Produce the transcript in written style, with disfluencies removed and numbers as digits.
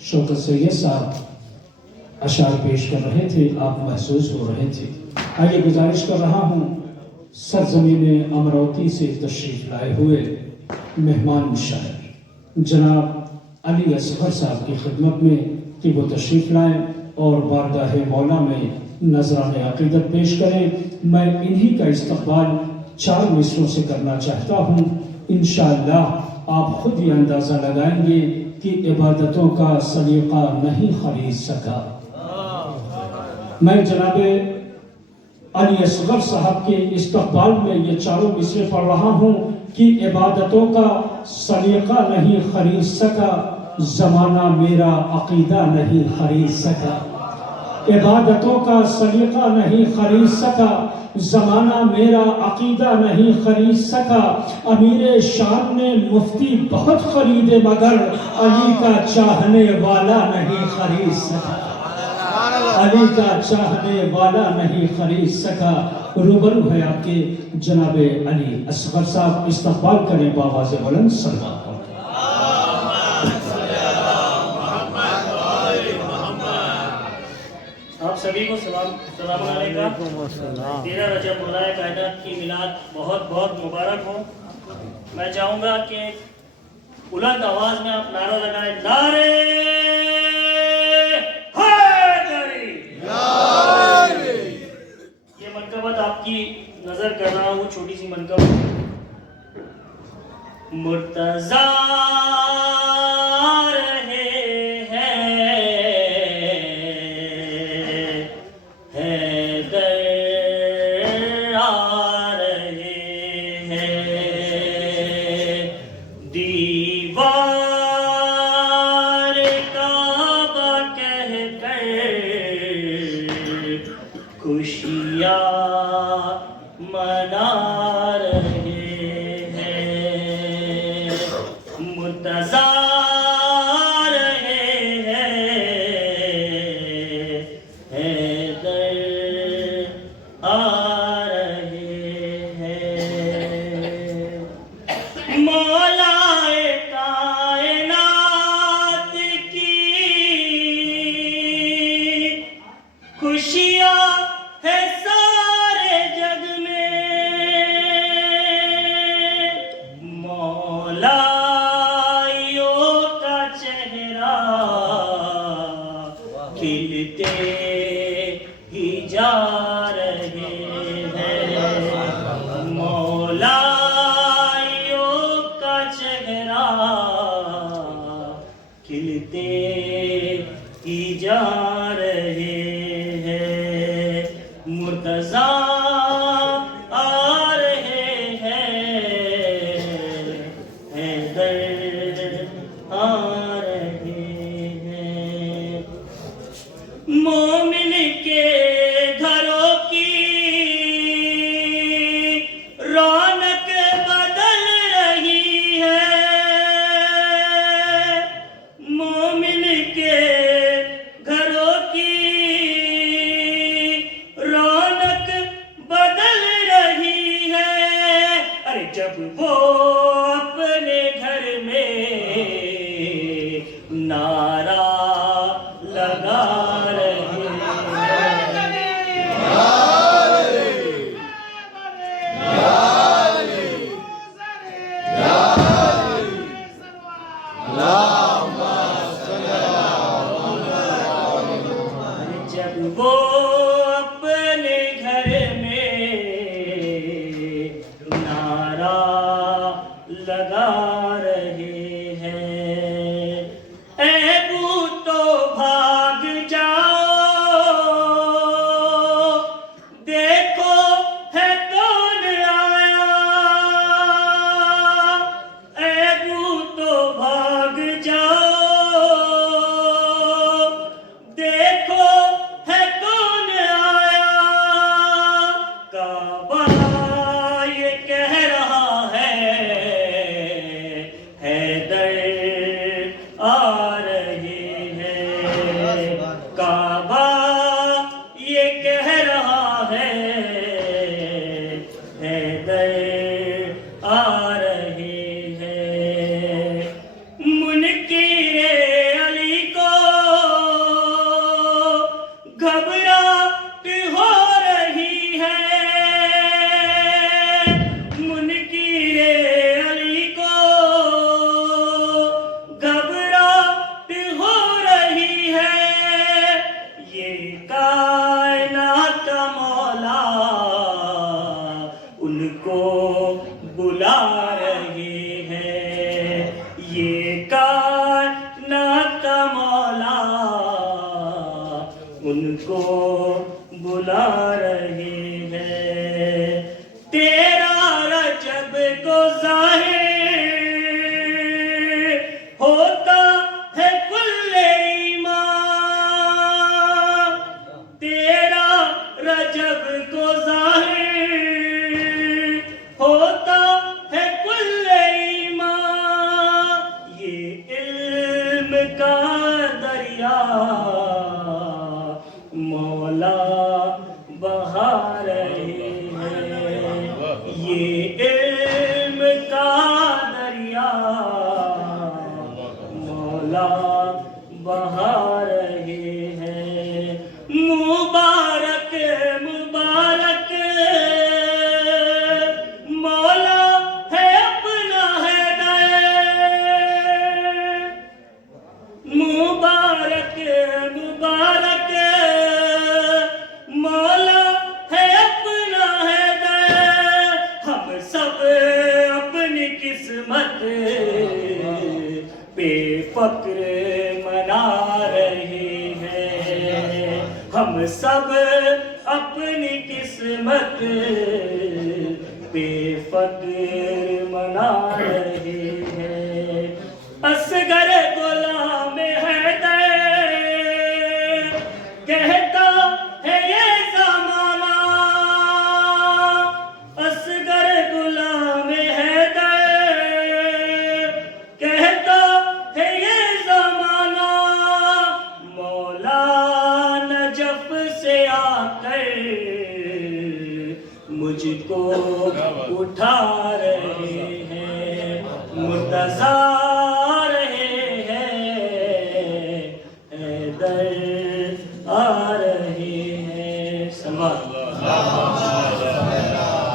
शौकत सैयद साहब अशार पेश कर रहे थे, आप महसूस हो रहे थे। आगे गुजारिश कर रहा हूँ सरजमीन अमरावती से तशरीफ लाए हुए मेहमान शायर जनाब अली असगर साहब की खिदमत में कि वो तशरीफ़ लाएँ और बारगाह मौला में नजरान अक़ीदत पेश करें। मैं इन्हीं का इस्तक़बाल 4 मिसरों से करना चाहता हूँ। इंशाअल्लाह आप खुद ये अंदाज़ा लगाएंगे कि इबादतों का सलीक़ा नहीं खरीद सका। मैं जनाब अली असगर साहब के इस्तक़बाल में ये 4 मिसरे पढ़ रहा हूँ कि इबादतों का सलीक़ा नहीं खरीद सका, ज़माना मेरा अक़ीदा नहीं खरीद सका। इबादतों का सलीक़ा नहीं खरीद सका, ज़माना मेरा अक़ीदा नहीं खरीद सका। अमीर शान ने मुफ्ती बहुत खरीदे मगर अली का चाहने वाला नहीं खरीद सका। अली का चाहने वाला नहीं खरीद सका। रूबरू है आपके जनाब अली असगर साहब, इस्तक़बाल करें बावाज़ बुलंद सल्लल्लाहु। आप सभी को सलाम अलैकुम। 13 रजब मौलाए कायनात की मिलाद बहुत बहुत मुबारक हो। मैं चाहूँगा कि बुलंद आवाज़ में आप नारा लगाएं, नारे हैदरी। ये मनकबत आपकी नजर कर रहा हूँ, छोटी सी मनकबत। मुर्तज़ा खुशियाँ मना रहे हैं, मुर्तज़ा रहे हैं, हैदर आ रहे हैं। मौलाए कायनात की खुशियाँ है सारे जग में, मौलाइयों का चेहरा खिलते ही जा रहे हैं, मौलाइयों का चेहरा खिलते ही जा रहे हैं। मुर्तज़ा आ रहे हैं, हैदर आ रहे हैं। मोमिन के घरों की रौनक बदल रही है, मोमिन के घरों की जब वो अपने घर में नारा लगा रहे जब वो अपने घर में लगा रहे हैं। ऐ भूतो भाग जाओ, देखो है कौन आया। ऐ भूतो भाग जाओ, देखो है कौन आया। काबा ये कह रहा है, हैदर आ रहे हैं। काबा ये कह रहा है, हैदर आ रहे हैं। मुनकिर अली को उनको बुला रहे हैं। तेरा रजब को ज़ाहिर होता है कुल्ले ईमान, तेरा रजब को ज़ाहिर होता है कुल्ले ईमान। ये इल्म का दरिया मौला बहा रहे हैं, ये इल्म का दरिया मौला बहा रहे हैं। मुबारक मुबारक मौला है अपना हैदर, मुबारक मुबारक मौला है अपना हैदर। हम सब अपनी किस्मत बेफक्र मना रहे हैं, हम सब अपनी किस्मत बेफक्र मना रहे हैं। असगर गुलाम हैदर कहता है ये ज़माना, असगर गुलाम हैदर कहता है ये ज़माना। मौला नजफ से आकर मुझको उठा रहे हैं, मुर्तज़ा